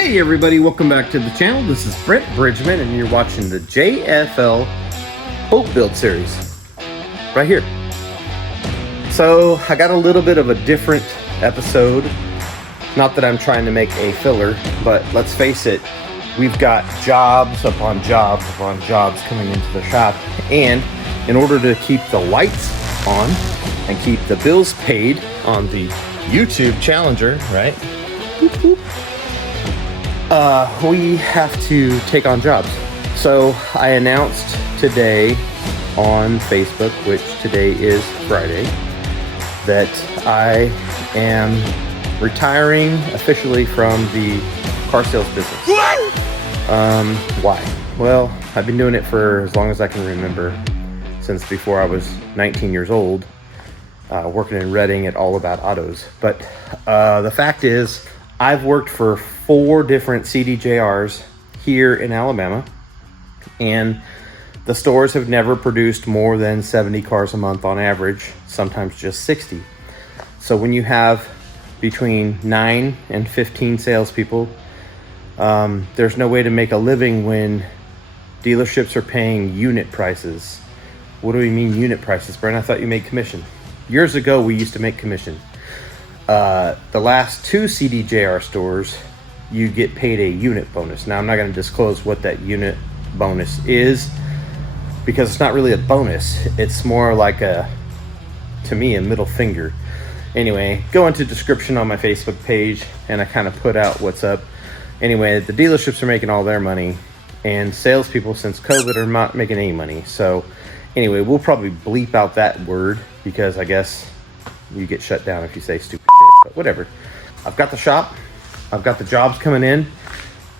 Hey everybody, welcome back to the channel. This is Brent Bridgman and you're watching the JFL Boat Build Series right here. So I got a little bit of a different episode. Not that I'm trying to make a filler, but let's face it, we've got jobs upon jobs upon jobs coming into the shop, and in order to keep the lights on and keep the bills paid on the YouTube Challenger, right? Boop, boop. We have to take on jobs. So I announced today on Facebook, which today is Friday, that I am retiring officially from the car sales business. What? Why? Well, I've been doing it for as long as I can remember, since before I was 19 years old, working in Reading at All About Autos. But the fact is, I've worked for 4 different CDJRs here in Alabama, and the stores have never produced more than 70 cars a month on average, sometimes just 60. So when you have between 9 and 15 salespeople, there's no way to make a living when dealerships are paying unit prices. What do we mean unit prices, Brent? I thought you made commission. Years ago, we used to make commission. The last 2 CDJR stores, you get paid a unit bonus. Now, I'm not going to disclose what that unit bonus is because it's not really a bonus. It's more like to me, a middle finger. Anyway, go into description on my Facebook page and I kind of put out what's up. Anyway, the dealerships are making all their money and salespeople since COVID are not making any money. So anyway, we'll probably bleep out that word because I guess you get shut down if you say stupid shit, but whatever. I've got the shop, I've got the jobs coming in,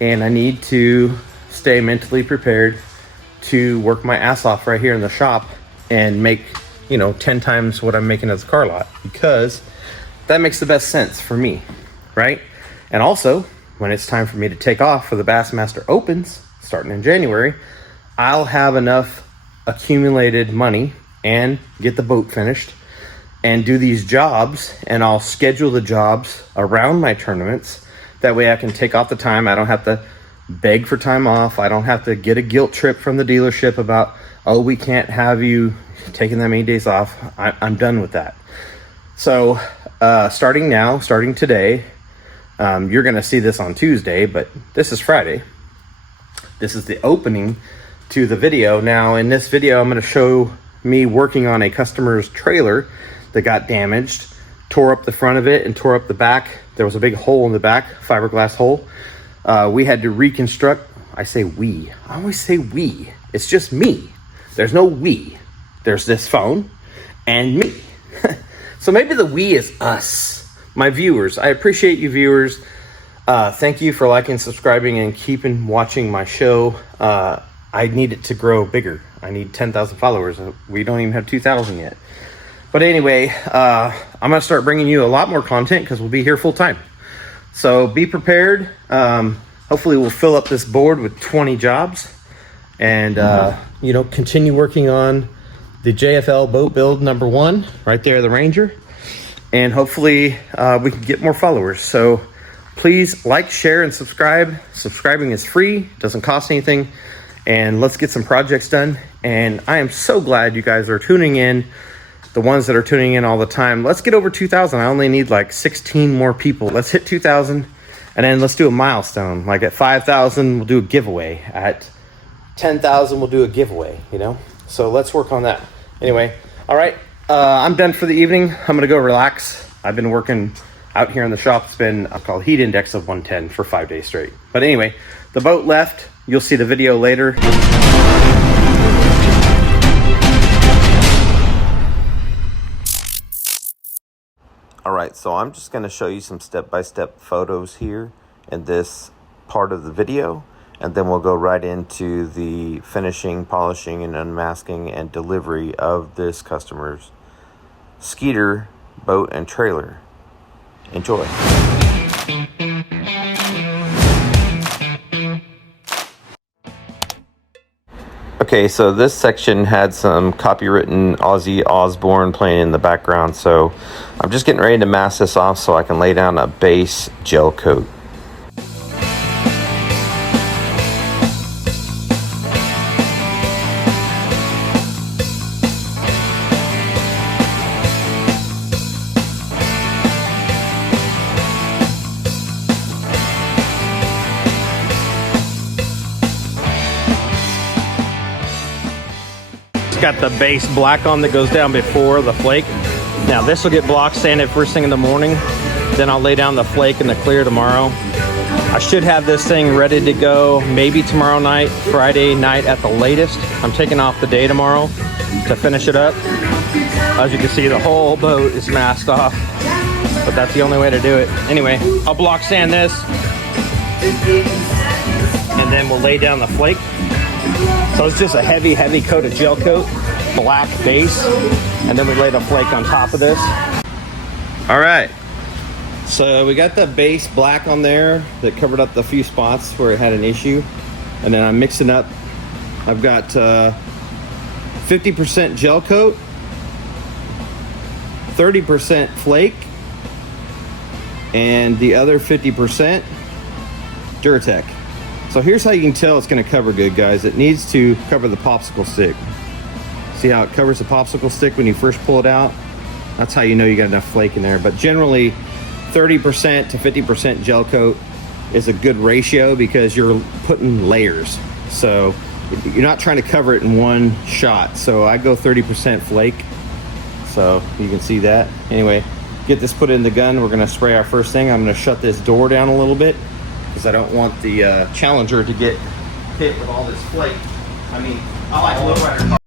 and I need to stay mentally prepared to work my ass off right here in the shop and make, 10 times what I'm making at the car lot, because that makes the best sense for me, right? And also, when it's time for me to take off for the Bassmaster Opens, starting in January, I'll have enough accumulated money and get the boat finished and do these jobs, and I'll schedule the jobs around my tournaments. That way I can take off the time. I don't have to beg for time off. I don't have to get a guilt trip from the dealership about, oh, we can't have you taking that many days off. I'm done with that. So starting today, you're gonna see this on Tuesday, but this is Friday. This is the opening to the video. Now in this video, I'm gonna show me working on a customer's trailer that got damaged, tore up the front of it and tore up the back. There was a big hole in the back, fiberglass hole. We had to reconstruct. I say we. I always say we. It's just me. There's no we. There's this phone and me. So maybe the we is us, my viewers. I appreciate you viewers. Thank you for liking, subscribing, and keeping watching my show. I need it to grow bigger. I need 10,000 followers. We don't even have 2,000 yet. But anyway, I'm going to start bringing you a lot more content because we'll be here full time. So be prepared. Hopefully we'll fill up this board with 20 jobs and, continue working on the JFL Boat Build #1 right there, the Ranger. And hopefully we can get more followers. So please like, share, and subscribe. Subscribing is free, doesn't cost anything. And let's get some projects done. And I am so glad you guys are tuning in. The ones that are tuning in all the time. Let's get over 2,000. I only need like 16 more people. Let's hit 2,000 and then let's do a milestone. Like at 5,000, we'll do a giveaway. At 10,000, we'll do a giveaway, So let's work on that. Anyway, all right. I'm done for the evening. I'm going to go relax. I've been working out here in the shop. It's been called heat index of 110 for 5 days straight. But anyway, the boat left. You'll see the video later. Alright, so I'm just going to show you some step-by-step photos here in this part of the video, and then we'll go right into the finishing, polishing, and unmasking and delivery of this customer's Skeeter boat and trailer. Enjoy. Okay, so this section had some copywritten Ozzy Osbourne playing in the background, so I'm just getting ready to mask this off so I can lay down a base gel coat. got the base black on that goes down before the flake. Now this will get block sanded first thing in the morning. Then I'll lay down the flake and the clear tomorrow. I should have this thing ready to go maybe tomorrow night, Friday night at the latest. I'm taking off the day tomorrow to finish it up. As you can see, the whole boat is masked off, but that's the only way to do it. Anyway, I'll block sand this, and then we'll lay down the flake. So it's just a heavy, heavy coat of gel coat, black base, and then we lay the flake on top of this. All right, so we got the base black on there that covered up the few spots where it had an issue, and then I'm mixing up. I've got 50% gel coat, 30% flake, and the other 50% Duratec. So here's how you can tell it's going to cover good, guys. It needs to cover the popsicle stick. See how it covers the popsicle stick when you first pull it out? That's how you know you got enough flake in there. But generally 30% to 50% gel coat is a good ratio because you're putting layers. So you're not trying to cover it in one shot. So I go 30% flake. So you can see that. Anyway, get this put in the gun. We're going to spray our first thing. I'm going to shut this door down a little bit because I don't want the Challenger to get hit with all this flake. I mean, I like lowrider cars.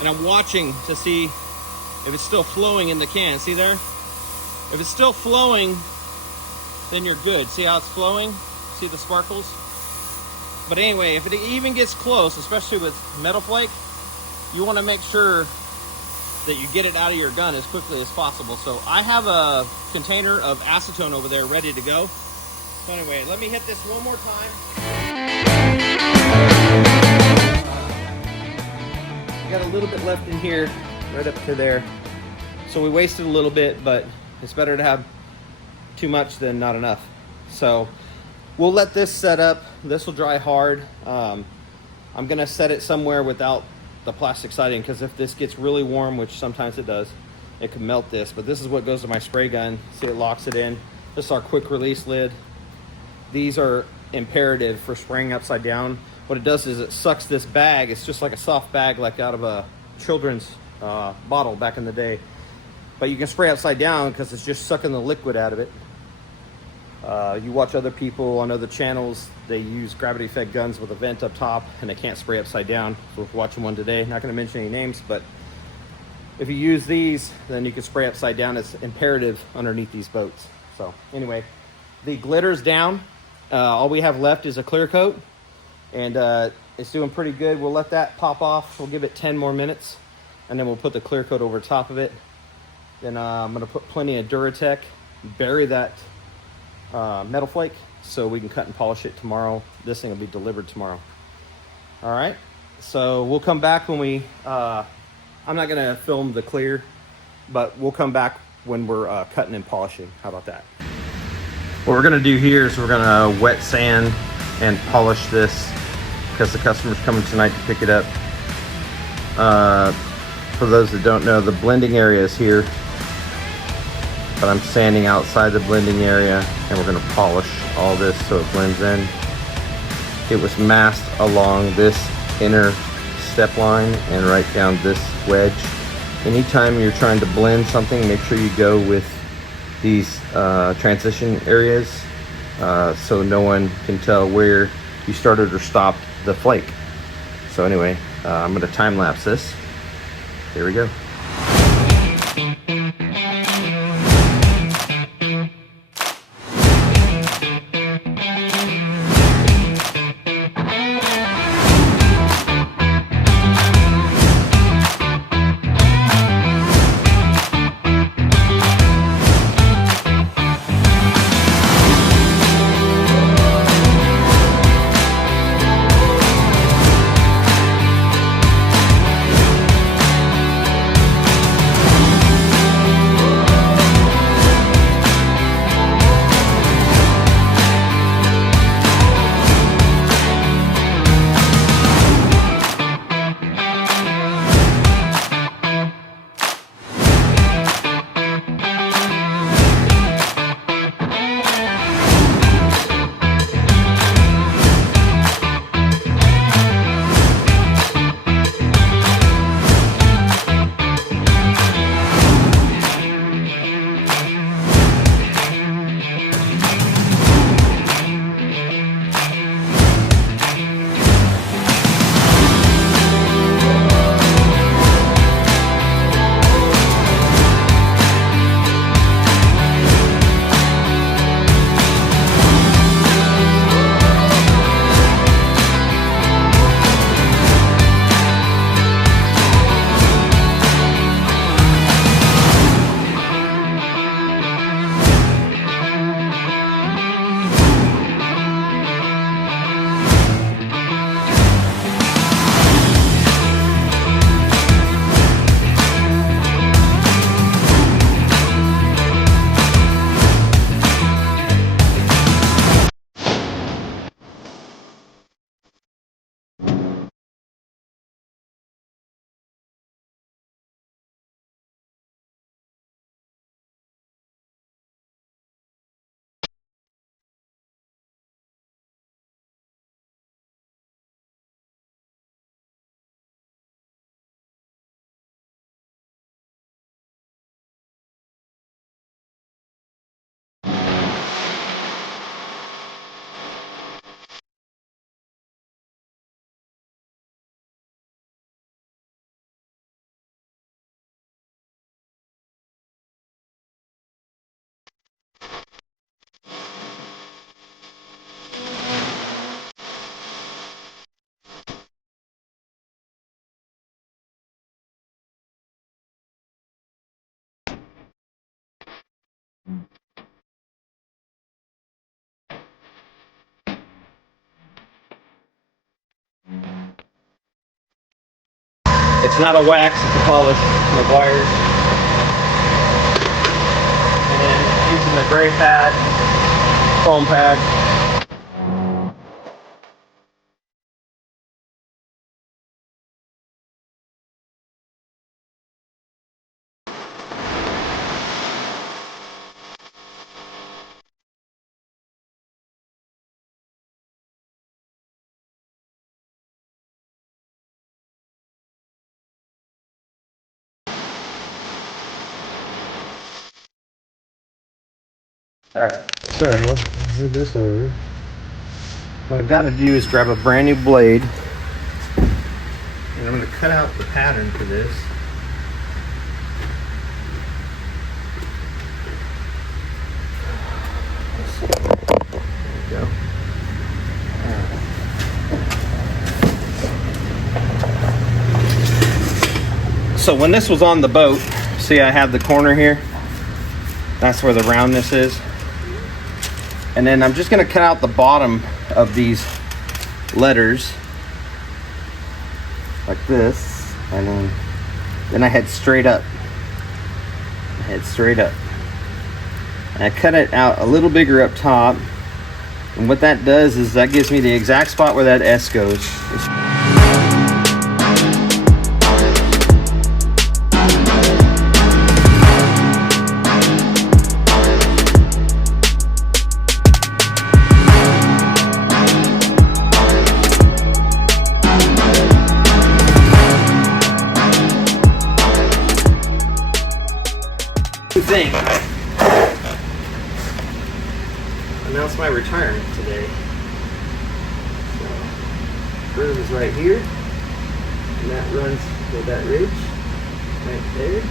And I'm watching to see if it's still flowing in the can. See there? If it's still flowing, then you're good. See how it's flowing? See the sparkles? But anyway, if it even gets close, especially with metal flake, you want to make sure that you get it out of your gun as quickly as possible. So I have a container of acetone over there ready to go. So anyway, let me hit this one more time. Got a little bit left in here, right up to there. So we wasted a little bit, but it's better to have too much than not enough. So we'll let this set up. This will dry hard. I'm gonna set it somewhere without the plastic siding because if this gets really warm, which sometimes it does, it can melt this. But this is what goes to my spray gun. See, it locks it in. This is our quick release lid. These are imperative for spraying upside down. What it does is it sucks this bag. It's just like a soft bag, like out of a children's bottle back in the day. But you can spray upside down because it's just sucking the liquid out of it. You watch other people on other channels, they use gravity-fed guns with a vent up top and they can't spray upside down. So we're watching one today. Not going to mention any names, but if you use these, then you can spray upside down. It's imperative underneath these boats. So anyway, the glitter's down. All we have left is a clear coat. And it's doing pretty good. We'll let that pop off. We'll give it 10 more minutes and then we'll put the clear coat over top of it. Then I'm gonna put plenty of Duratec, bury that metal flake so we can cut and polish it tomorrow. This thing will be delivered tomorrow. All right, so we'll come back when we, I'm not gonna film the clear, but we'll come back when we're cutting and polishing. How about that? What we're gonna do here is we're gonna wet sand and polish this because the customer's coming tonight to pick it up. For those that don't know, the blending area is here, but I'm sanding outside the blending area and we're going to polish all this so it blends in. It was masked along this inner step line and right down this wedge. Anytime you're trying to blend something, make sure you go with these transition areas so no one can tell where you started or stopped the flake. So anyway, I'm going to time lapse this. Here we go. It's not a wax, it's a polish with wires. And then using the gray pad, foam pad. Alright, so move this over. What I've got to do is grab a brand new blade, and I'm going to cut out the pattern for this. There we go. So when this was on the boat, see I have the corner here? That's where the roundness is. And then I'm just going to cut out the bottom of these letters like this, and then I head straight up. And I cut it out a little bigger up top, and what that does is that gives me the exact spot where that S goes. Thing. Announced my retirement today. So, curve is right here, and that runs with that ridge right there.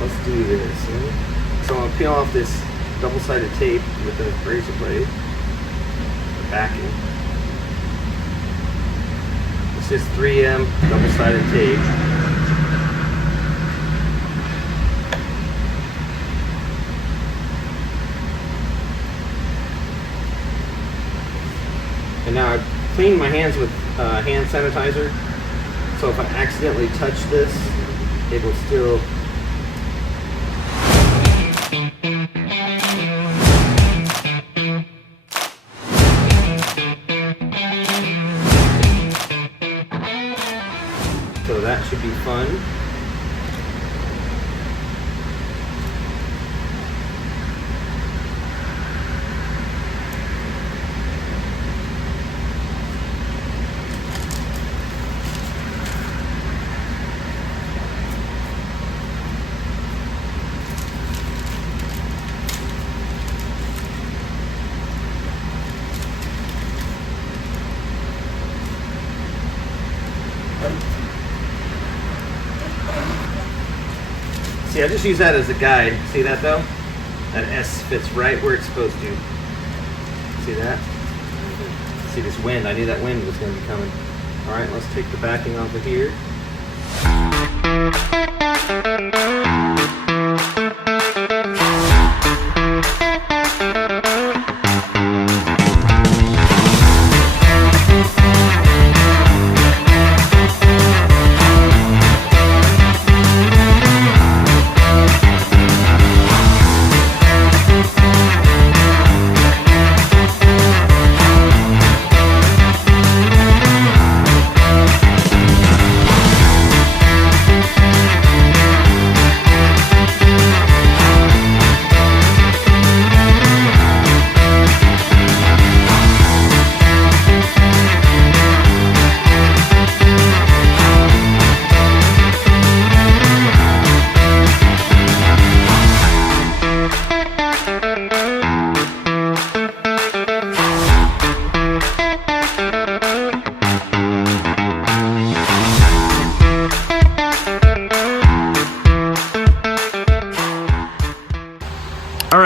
Let's do this. So I'm going to peel off this double-sided tape with a razor blade, the backing. It's just 3M double-sided tape. And now I've cleaned my hands with hand sanitizer, so if I accidentally touch this, it will still so that should be fun. See, I just use that as a guide. See that though? That S fits right where it's supposed to. See that? See this wind? I knew that wind was going to be coming. All right, let's take the backing off of here.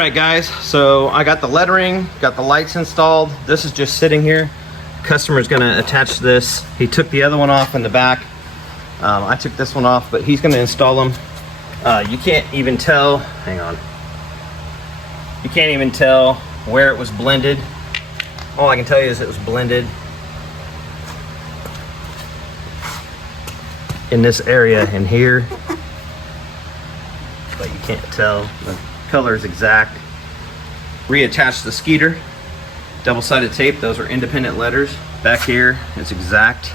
right, guys, so I got the lettering, got the lights installed. This is just sitting here. Customer's gonna attach this. He took the other one off in the back. I took this one off, but he's gonna install them. You can't even tell, hang on. You can't even tell where it was blended. All I can tell you is it was blended in this area in here, but you can't tell. The color is exact. Reattach the Skeeter, double-sided tape. Those are independent letters. Back here, it's exact.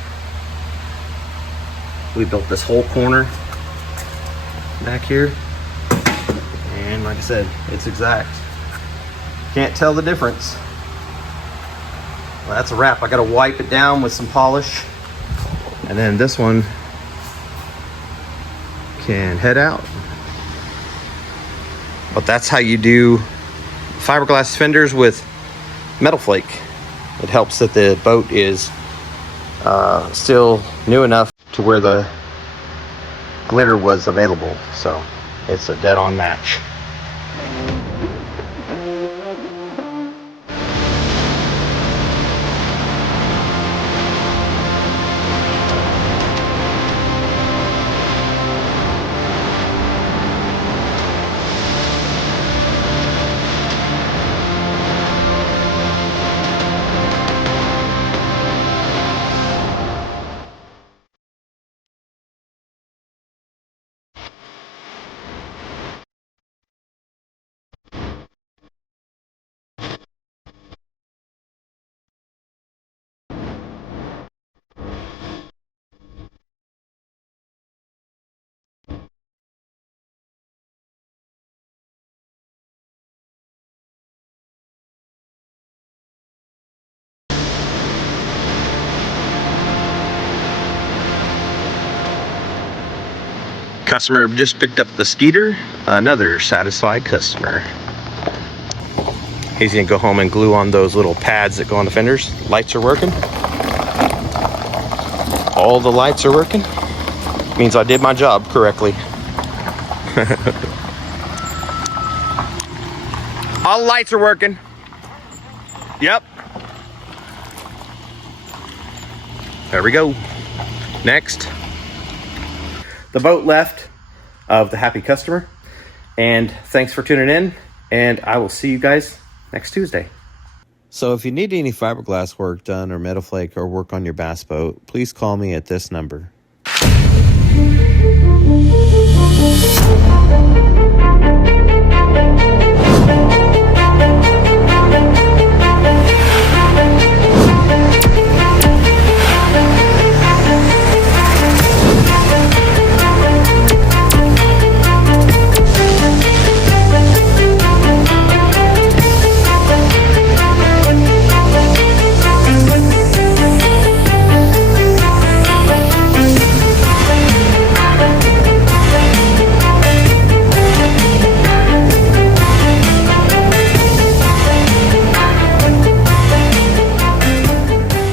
We built this whole corner back here, and like I said, it's exact. Can't tell the difference. Well, that's a wrap. I gotta wipe it down with some polish, and then this one can head out. But that's how you do fiberglass fenders with metal flake. It helps that the boat is still new enough to where the glitter was available, so it's a dead-on match. Customer just picked up the Skeeter, another satisfied customer. He's gonna go home and glue on those little pads that go on the fenders. Lights are working. All the lights are working. Means I did my job correctly. All the lights are working. Yep. There we go. Next. The boat left of the happy customer, and thanks for tuning in, and I will see you guys next Tuesday. So if you need any fiberglass work done or metal flake or work on your bass boat, please call me at this number,